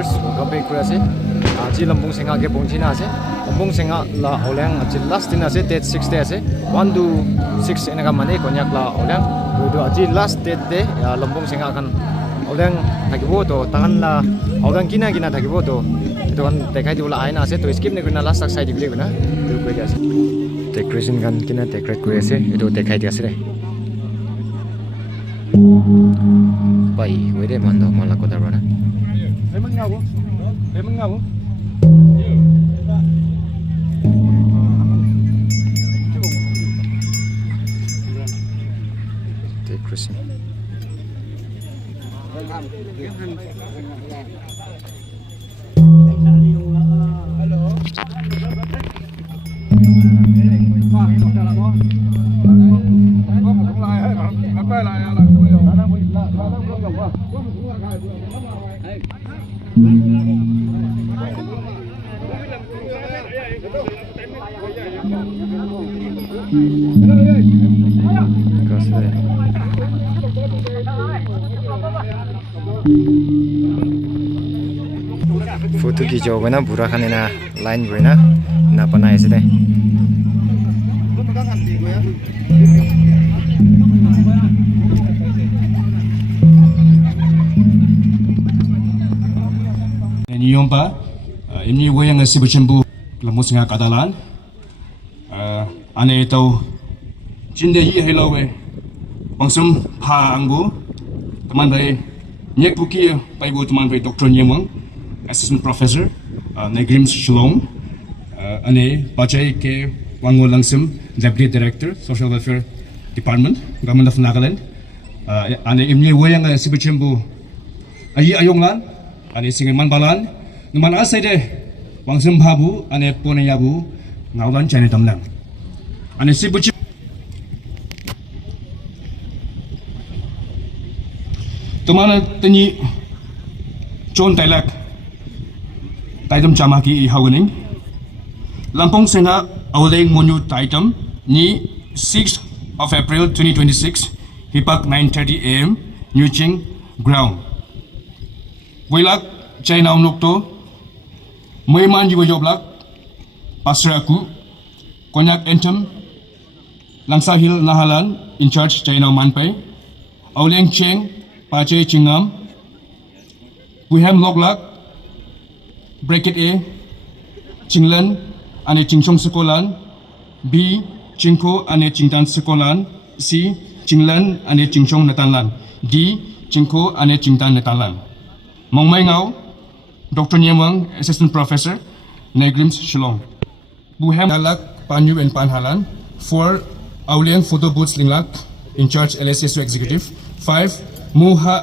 viewers welcome back to ase aji lambung senga ke bongchina ase lambung senga la oleng aji last din ase date 6 day ase 1 to 6 enaka mane konyak la oleng do aji last date de lambung senga kan oleng thakibo to tangan la oleng kina thakibo to itu kan dekhai dibola aina ase to skip ne kurina last side dibile kuna do koi ase decoration kan kina decorate koi ase itu dekhai di ase re bai wede mando mala ko darana memang ngau decoration foto ki jo bana bura khane na line bana na banai ase dai Niyomba ini wayang sibuchembu lamus nga kadalan ane ito jinde yi hellowe bangsum pha angbu teman bai nyek buki bai bu teman bai Dr. Nyemang assistant professor Negrim Shillong ane bajai ke wango langsum deputy director social welfare department government of Nagaland ane imni wayang sibuchembu ayi ayonglan ane singin manbalan numan asai de wangsum babu ane pone yabu ngaulan chane tamlang ane sibuchi tumana tani chon tailak taidam chamaki hawning lampong senga awleng monu taitam ni 6th of April 2026 hipak 9:30 am Newching ground Wilak China unukto Moiman jiwa joblak Pasraku Konyak Entam Langsa Hill Nahalan in charge China Manpai Auleng Cheng Pache Chingam Wiham Loglak Bracket A Chinglan ane Chingchong Sekolan B Chingko ane Chingtan Sekolan C Chinglan ane Chingchong Natanlan D Chingko ane Chingtan Natanlan Mongmai Ngau Dr. Nyemang assistant professor Negrim Shillong Buhem Dalak Panyu and Panhalan 4 Auliang photo booths Linglak in charge LSSU executive 5 Muha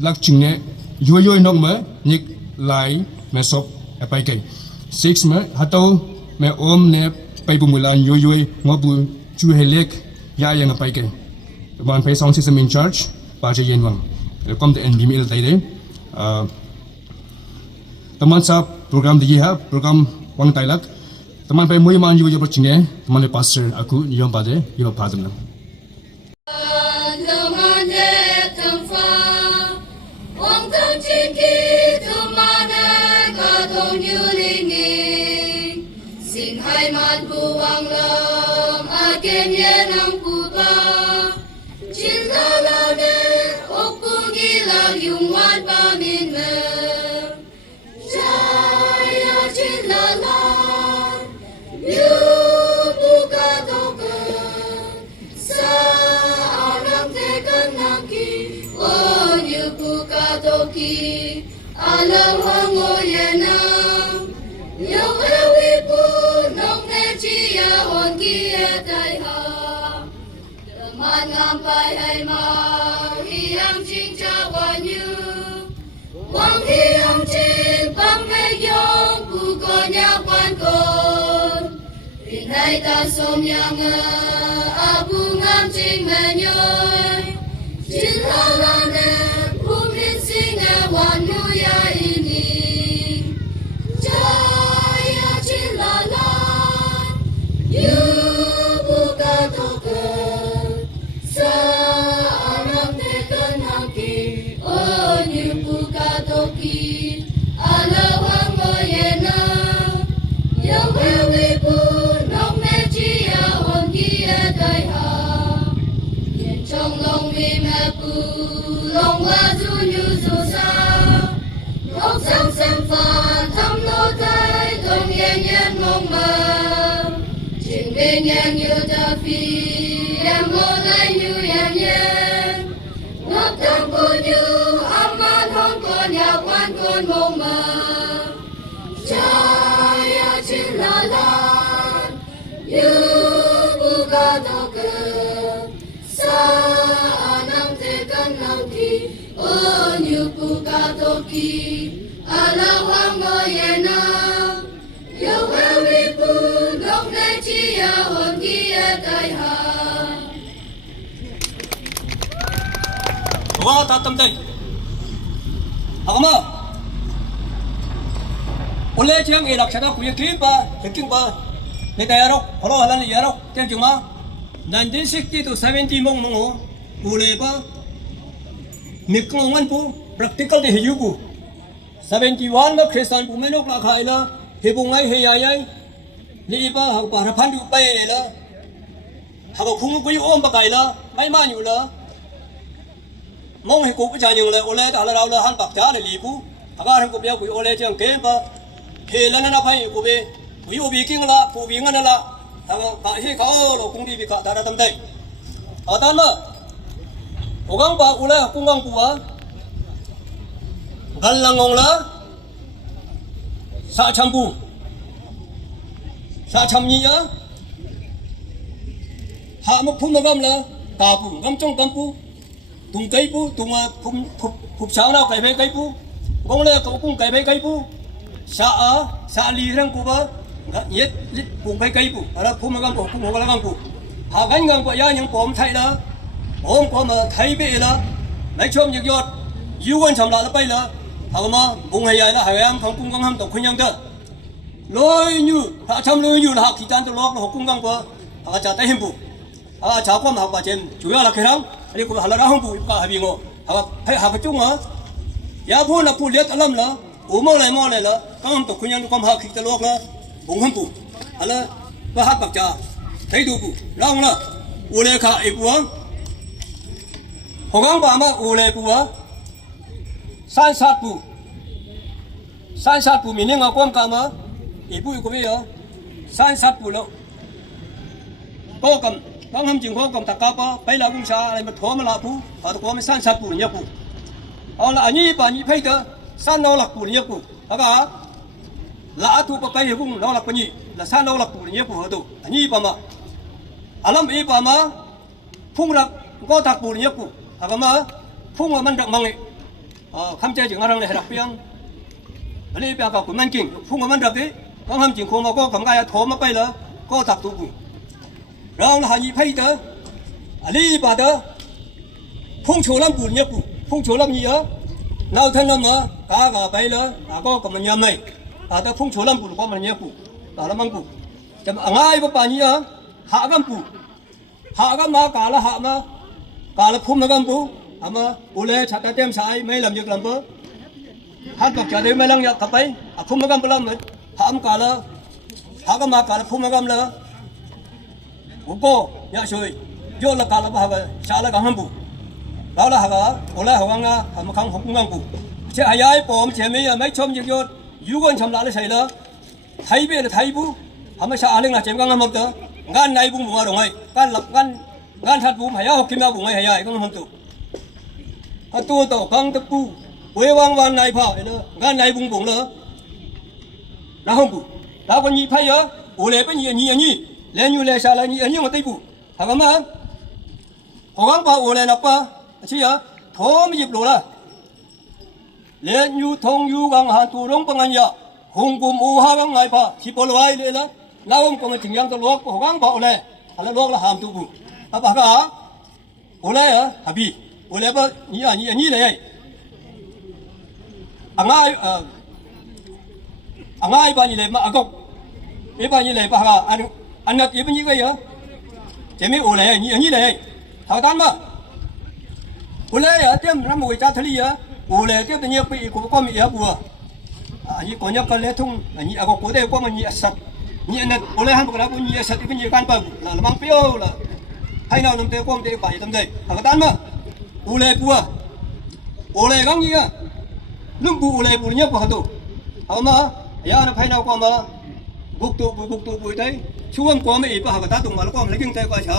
Lak Chingne Yoyo Nongma Nik Lai Mesop Apaikai 6 me Hatau me Om ne Paibumulan Yoyo Ngobu Chuhelek Ya Yang Apaikai One Pay Sound System in charge Baja Yenwang Welcome to NBML Taide teman sa program di ha program wang tailak teman pai moi man juga bercinge teman le pastor aku yom pade yo padam na sing hai mat buang lam agen ye nang puba cinta la de oku gila yung wan pa min me Jaya Chilala Yu Buka Toka Sa Aram Tekan Naki On Yu Buka Toki Alam Hango Yenam Yung Ewipu Nong Nechia On Kie Tai Ha Teman Ngampai Hai Ma Hiam Ching Chawan Yu Wang hiam chin pang me yong pu ko nya quan kon Rin hai ta som yang abu ngam ching me nyoy Chin la la ne pu min sing wan nu ya ini Jaya chin la la yu pu ka toka Sa aram te kan haki on yu pu ka toki Bình yang yu ta phi em mô lai yu em yen ngọc tâm cô như âm man hong con nhà quan con mong mà cha ya chin la la yu bu ga to ke sa anam te kan nam ki o yu bu ga to ki ala wang mo yena yo we bu dong ne chi ya hon ki ya tai ha wa ta tam dai ama ole chiang e lak chana ku ye kim pa heking pa ne ta yaro holo halan yaro tel juma 1960 to 70 mong mong o ule pa miklongan pu practical de hiu pu 71 ma Christian pu menok la khai la he bu ngai he ya yai li pa ha pa ra phan du pe la ha ba khung ku om pa kai la mai ma nyu la mong he ku pa cha nyung la ole ta la la han pak cha le li pu aga han ku bia ku ole chang ke pa he la na phai ku be ku yu bi king la pu bi ngan la ha ba he ka lo kung bi ka ta ra tam dai a ta ma ogang pa ole kung gang pu wa gal lang ngong la sa cham pu sa cham ni ya ha mo phum ma gam la ta pu gam chong gam pu tung cây pu tung phum sao nào cái cây pu gong le ko kung cái cây pu sa li rang pu ba yết kung cây pu ara phum ma gam ko kung ho la gam pu ha gan gam ko ya yang pom thai la pom ko ma thai be la lai chom yak yot yu gon cham la pai la ha ma bung hai ya la ha yam thong kung gang ham to khun yang da lôi như ha chăm lôi như là học kỳ tan tôi lót là học cung gang qua ha cha tay him bu ha cha qua mà học bà chen chủ yếu là cái răng đi cũng là hong bu cả hai ngô ha phải học cái chung hả ya phu là phu liệt alam là mò này là các ông tổ khuyên nhân con học kỳ tan lót là bung hum bu là và học bạc cha thấy đủ bu long là u lê khả ít bu học gang bà mà u lê bu san sát bu mình nghe quan cảm mà ibu ko be yo san sat pulo ko kam bang ham jing ko kam takka pa pai la gung sa ai ma tho ma la pu pa to ko me san sat pu nya pu ala ani pa ni phai ta san no lak pu nya pu aga la tu pa pai gung no lak pa ni la san no lak pu nya pu ha tu ani pa ma alam e pa ma phung rak ko tak pu nya pu aga ma phung ma man rak mang kham che jing arang le rak piang ali pa ka ku man king phung ma man rak de bang ham jing ko ma ko kam ga ya tho ma pai la ko tak tu pu rang la ni phai ta ali pa da phung chu lam pu nya pu phung chu lam ni ya nau than lam ma ka ga pai la ko kam nyam nei ta da phung chu lam pu ko ma nya pu ta la mang pu cham angai pa ni ya ha gam pu ha gam ma ka la phum ma gam pu ama ule chata tem sai mai lam yak lam pa hat bak cha de mai lang ya ka pai phum ma gam lam ham cả là ha ma cả là phum ma gam la upo ya soi yo la ka la ba ba sa la ga ham bu đó là ha ola ha wang na ha ma khang hong ngang bu che ayai pom che me ya mai chom yu yo yu gon cham la le sai la thai be la thai bu ha ma sa aleng la chem gang ham ta gan nai bu ma rong ai gan that bu ma ya hok kim ya bu ngai ayai gang ham tu ha tu to kang ta pu we wang wan nai pha le gan nai bung bung la na hong bu da ko ni phai yo o le pe ni le nyu le sa la ni ma tai bu ha ga ma ho gang pa o le na pa chi ya tho mi jip lo la le nyu thong yu gang ha tu rong pa ngan ya hong bu mu ha gang ngai pa chi po lo ai le la na om ko ma ching yang to lo ko ho gang pa o le ha la lo la ham tu bu ha ba ga o le ha bi o le pa ni le ai angai ba ni le ma agok e ba ni le ba ha an nat e ba ni ga ya je mi o le ni le ha tan ma o le ya tem na mo cha thali ya o le te te ni pi ko mi ya bu ni ko nya ka le thung ni agok ko de ko ma ni asat ni nat o le han ba bu ni asat e ni kan pa la mang pio la hai nào nam te ko te ba tam dai ha tan ma o le gang ni ya lum bu o le bu ni pa ha do ha ma ya na phai nào qua mà gục tụ bụi đấy ช่วงกว่าไม่อีป่ะหากตาตุ่มมาแล้วก็ไม่กินแต่กว่าช้า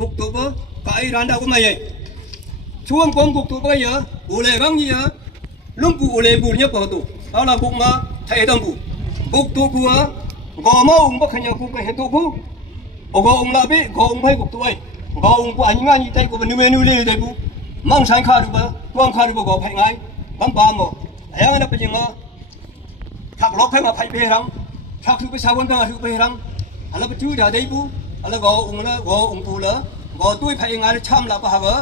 กุกตัวป่ะกายร้านดาวก็ไม่ช่วงกว่ากุกตัวป่ะเยอะอุเลกังเยอะลุงปูอุเลปูเนี่ยป่ะตัวเอาละกุกมาไทยตั้งปูกุกตัวกูอ่ะก็มาอุ้งป่ะขยันกุกกันเห็นตัวปูก็อุ้งลาบิก็อุ้งไปกุกตัวไอ้ก็อุ้งปูอันนี้งานยี่ใจกูเป็นเมนูเลยใจปูมั่งใช้ข้าวดูป่ะตัวข้าวดูป่ะก็ไปไงบังปามบ่ยังไงนับเป็นยังไงถักล็อกให้มาไปไปรังถักถือไปชาวบ้านมาถือไปรังอะไรไปช่วยเดี๋ยวได้ปูอะไรก็อุ้งนะก็อุ้งปูเลยก็ตุ้ยไปยังไงช่ำละป่ะฮะก็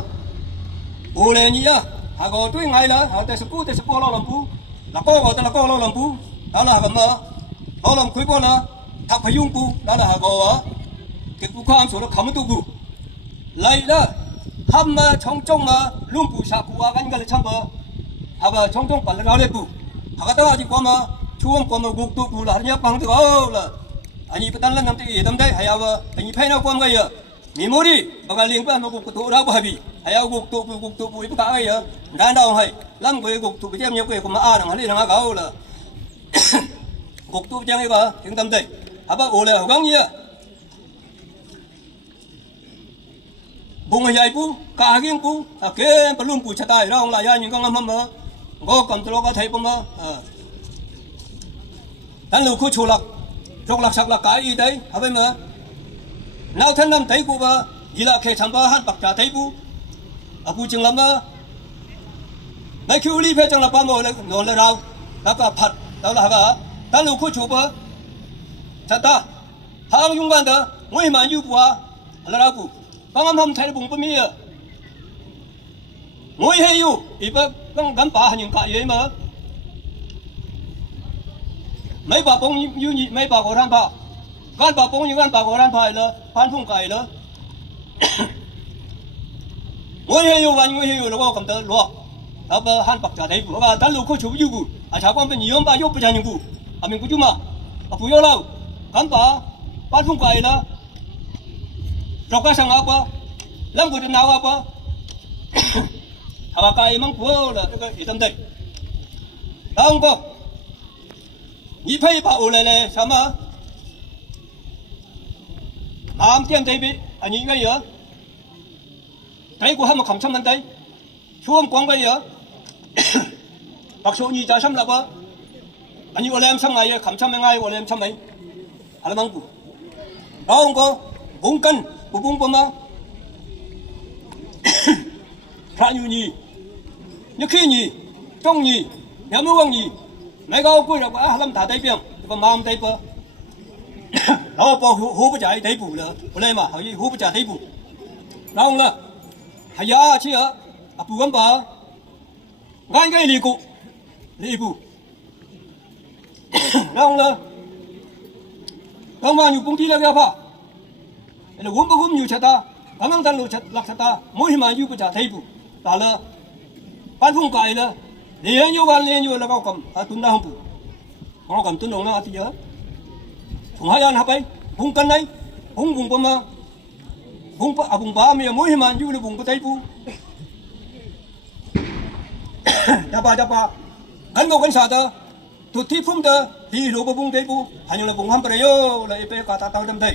โอ้เลยนี่อ่ะฮะก็ตุ้ยไงละฮะแต่สกูเราลำปูละก็เราลำปูแล้วละก็มาเราลำคุยปูละถักพยุงปูแล้วละก็เก็บปูข้ามส่วนละขำตัวปูไล่ละทำมาช่องจงมาลุงปูชาปูว่ากันเลยช่ำเบอฮะก็ช่องจงปั่นเราเลยปูฮะก็ต้องที่กว่ามาช่วงกว่ามากุกตัวปูละเนี่ยปังตัวละอันนี้เป็นตั้งแล้วนำที่ทำได้ให้เอาอันนี้ให้เราความกันเยอะมีมูดีบางการเลี้ยงเป็นกุกตัวเราบ่ให้ให้เอากุกตัวปูอีกก็เยอะด้านดาวให้ล้ำกุกตัวไปเจ้าเนี่ยกุกมาอ่านอะไรทั้งเขาละกุกตัวเจ้าเนี่ยก็ถึงทำได้ฮะว่าโอ้เลยเขาเนี่ยบุ้งใหญ่ปูกาเกี้ยงปูเกณฑ์ปลุ่มปูชะตายเราหลายอย่างยังก็งำมาก็กำตัวก็ไทยปูมาท่านลูกคู่ชูหลักจกหลักสักหลักกายอีได้ฮะไปมาเราท่านนำไทยปูมายีละเคชัมบาหันปักจ่าไทยปูปูจึงลำมาในคิวรีเพจังละปามโอเลยนอนเลยเราแล้วก็ผัดแล้วละก็ท่านลูกคู่ชูปะชะตาทางยุ่งกันเด้อไม่มาอยู่ปัวอะไรเราปูบางคำทำไทยบุ้งปมีอ่ะงวยให้อยู่อีกต้องกันป่าหันยังกะยังมาไม่ป่าปงอยู่นี่ไม่ป่าโบราณป่าการป่าปงอยู่การป่าโบราณป่าเลยพันพุ่งไก่เลยงวยให้อยู่วันงวยให้อยู่แล้วก็กำเตอร์รัวแล้วก็หันปักจ่าได้บุว่าท่านลูกเขาชูอยู่บุอาชาวบ้านเป็นนิยมป่ายกประจันยังบุอามิงกุจุมาอาปุยเรากันป่าพันพุ่งไก่เลยเราก็สั่งapa, lampu dan nawa apa, apa kaya emang pula tu kan hitam dek. Tahu kau, ni pay pak oleh sama, maam tiang tadi, ani ingat ya, tadi gua ham khom sam nanti, chuang quang bây giờ, bác số ni trả sam là apa, ani oleh sam ngay, khom sam ngay oleh sam này, ada mangku, tahu kau, bungkan. Bung pun mah, pran yu ni, nhớ khi ni, trong ni, nhớ mua vàng ni, mấy cái cuối là có làm thả tay biếng, còn mam tay bơ, đó bao hú bự trái tay bù了, bữa nay mà hỏi hú bự trái tay bù, nào không là, hay ya chứ à, bù gắm bà, ngay cái lì bù, nào không là, không mà nhiều công ty là cái apa? là gom bao gom nhiều chả ta, cảm ơnท่านลูกหลักชะตามุ่งมาอยู่ประจาไทยบุตาละปั้นพุ่งไก่ละเลี้ยงอยู่วันเลี้ยงอยู่แล้วก็กำตุ้นน้าห้องปู่เรากำตุ้นลงน้าที่เยอะผมให้ยันหาไปพุ่งกันไหนพุ่งประมาพุ่งป้ามีมุ่งมาอยู่ในพุ่งประเทศปู่จับปากันโดกันสาดทุกที่พุ่งเตอที่รู้พุ่งเทปู่หายอยู่ในพุ่งห้ามประโยชน์เลยไปกาตาเต็มที่